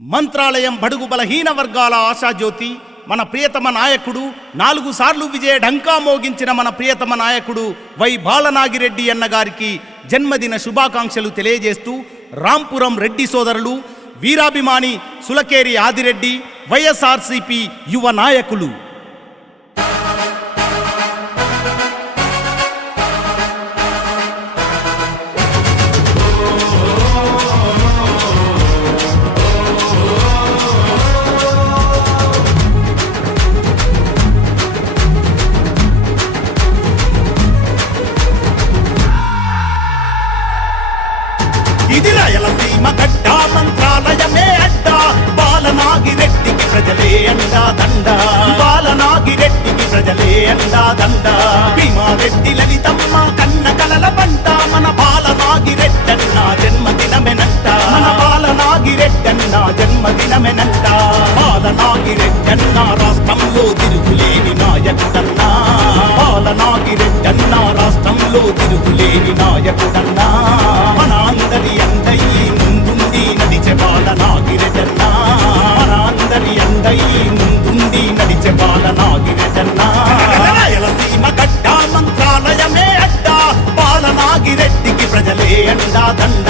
మంత్రాలయం బడుగు బలహీన వర్గాల ఆశాజ్యోతి మన ప్రియతమ నాయకుడు 4 సార్లు విజయ ఢంకా మోగించిన మన ప్రియతమ నాయకుడు వై బాలనాగిరెడ్డి అన్న గారికి జన్మదిన శుభాకాంక్షలు తెలియజేస్తూ రాంపురం రెడ్డి సోదరులు వీరాభిమాని సులకేరి ఆదిరెడ్డి వైఎస్ఆర్సీపీ యువ నాయకులు ఇది రాయలసీమ గడ్డ మంత్రాలయమే అడ్డ బాలనాగిరెడ్డికి ప్రజలే అండా దండ బాలనాగిరెడ్డికి ప్రజలే అండా దండ భీమారెడ్డి లలితమ్మ కన్న కలల పంట మన బాలనాగిరెడ్డన్న జన్మదినమెనంట మన బాలనాగిరెడ్డన్న జన్మదినమెనంట బాలనాగిరెడ్డన్న రాష్ట్రంలో తిరుగులేని నాయకుడన్నా బాలనాగిరెడ్డన్న రాష్ట్రంలో తిరుగులేని నాయకుడన్నా మన అందరి అందయి ముందుండి నడిచే బాలనాగిరెడ్డన్నా మన అందరి అందయి ముందుండి నడిచే బాలనాగిరెడ్డన్నా రాయలసీమ గడ్డ మంత్రాలయమే అడ్డ బాలనాగిరెడ్డికి ప్రజలే అండా దండ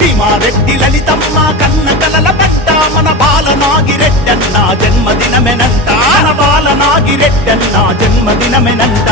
భీమారెడ్డి లలితమ్మ కన్న కలల పడ్డ మన బాలనాగిరెడ్డన్న జన్మదినమెనంట మన బాలనాగిరెడ్డన్న జన్మదినమెనంట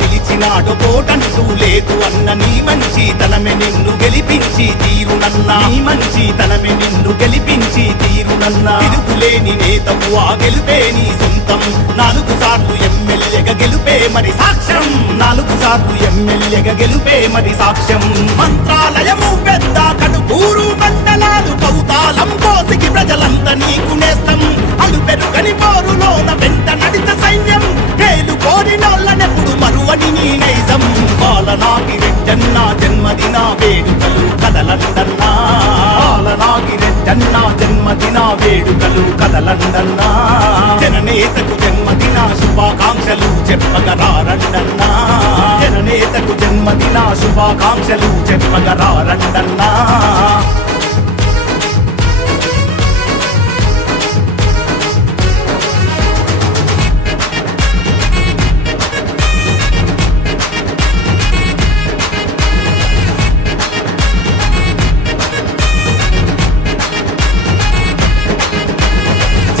నిలిచినాడు కోటంటూ లేదు అన్న నీ మంచి తనమే నిన్ను గెలిపించి తీరునన్నా నీ మంచి తనమే నిన్ను గెలిపించి తీరునన్నా తిరుగులేని నేతవు ఆ గెలుపే నీ సొంతం 4 సార్లు ఎమ్మెల్యేగా గెలుపే మరి సాక్ష్యం 4 సార్లు ఎమ్మెల్యేగా గెలుపే మరి సాక్ష్యం మంత్రాలయము పెద్ద కడుపూరు మండలాలు కౌతాలం కోసికి ప్రజలంతా నీకు నేస్తం అలు పెరుగని పోరులోన వెంట నడిత సైన్యం పేలు కోరినోళ్ళనెప్పుడు మరువని నీ నైజం బాలనాగిరెడ్డన్న జన్మదిన వేడుకలు కదలండన్నా బాలనాగిరెడ్డన్న జన్మదిన వేడుకలు కదలండన్నా జననేతకు జన్మదిన శుభాకాంక్షలు చెప్పగరారండన్నా జననేతకు జన్మదిన శుభాకాంక్షలు చెప్పగరారండన్నా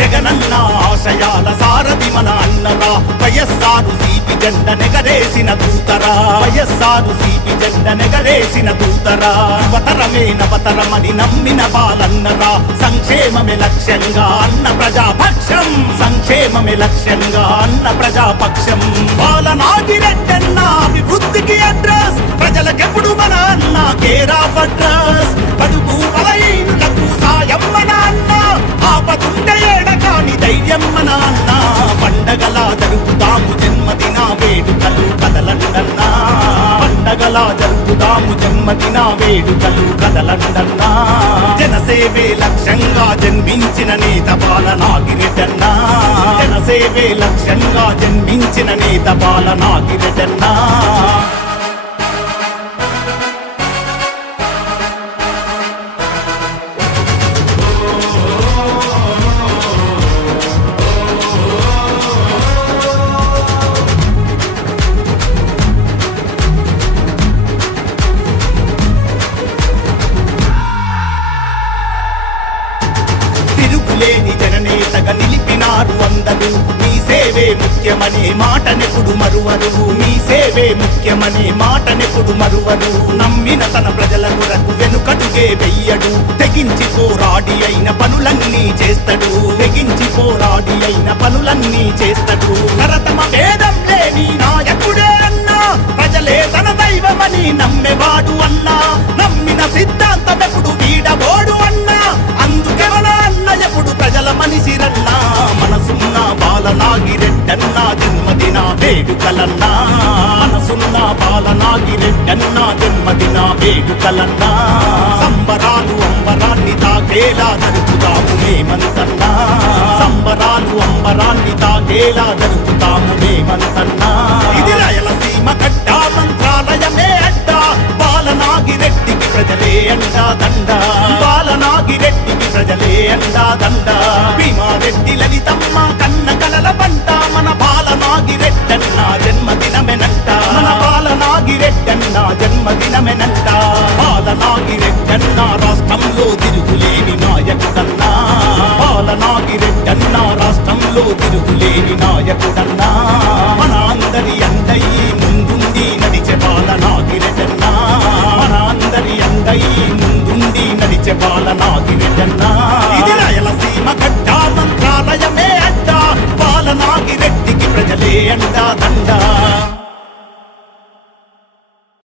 జగనన్న ఆశయాల సారథి మన అన్నరా వైఎస్ఆర్సీపీ జెండ నెగరేసిన దూతరా వైఎస్ఆర్సీపీ జెండ నెగరేసిన దూతరా యువతరమే నవతరమని నమ్మిన బాలన్నరా సంక్షేమమే లక్ష్యంగా అన్న ప్రజాపక్షం సంక్షేమమే లక్ష్యంగా అన్న ప్రజాపక్షం బాలనాగిరెడ్డన్న అభివృద్ధికి అడ్రస్ ప్రజలకెప్పుడు మన అన్న కేర్ ఆఫ్ అడ్రస్ బడుగు బలహీనులకు సాయం మన అన్న ఆపతుంటే ఏడకాని ధైర్యం మన అన్న పండగలా జరుపుతాము జన్మదిన వేడుకలు కదలండన్నా పండగలా జరుపుతాము జన్మదిన వేడుకలు కదలండన్నా జనసేవే లక్ష్యంగా జన్మించిన నేత బాలనాగిరెడ్డన్నా జనసేవే లక్ష్యంగా జన్మించిన నేత బాలనాగిరెడ్డన్నా లేని జననేతగా నిలిపినారు అందరూ మీ సేవే ముఖ్యమనే మాటనెప్పుడు మరువరు మీ సేవే ముఖ్యమనే మాటనెప్పుడు మరువరు నమ్మిన తన ప్రజల కొరకు వెనుకడుగే వెయ్యడు తెగించి పోరాడి అయిన పనులన్నీ చేస్తాడు తెగించి పోరాడి అయిన పనులన్నీ చేస్తాడు నరతమ భేదం లేని నాయకుడే అన్నా ప్రజలే తన దైవమని నమ్మేవాడు అన్నా నమ్మిన సిద్ధాంతం ఎప్పుడు వీడబోడు అన్నా అందుకే ఎప్పుడు ప్రజల మనిషిరన్నా మనసున్న బాలనాగిరెడ్డన్న జన్మదిన వేడుకలన్నా మనసున్న బాలనాగిరెడ్డన్న జన్మదిన వేడుకలన్నా సంబరాలు అంబరాన్ని తాకేలా జరుపుదాము మేమంతన్నా ఒకేలా జరుపుతాము మేమంతన్నా. ఇది రాయలసీమ గడ్డ మంత్రాలయమే అడ్డ, బాలనాగిరెడ్డికి ప్రజలే అండా దండ, బాలనాగిరెడ్డికి ప్రజలే అండా దండ. భీమారెడ్డి లలితమ్మ కన్న కలల పంట, మన బాలనాగిరెడ్డన్న జన్మదినమెనంట, మన బాలనాగిరెడ్డన్న జన్మదినమెనంట. బాలనాగిరెడ్డన్న రాష్ట్రంలో తిరుగులేని నాయకుడన్నా, బాలనాగిరెడ్డన్న రాష్ట్రంలో తిరుగులేని నాయకుడన్నా. మన అందరి అందయి ముందుండి నడిచే బాలనాగిరెడ్డన్నా, మన అందరి అందయి ముందుండి నడిచే బాలనాగిరెడ్డన్నా. ఇది రాయలసీమ గడ్డ మంత్రాలయమే అడ్డ, బాలనాగిరెడ్డికి ప్రజలే అండా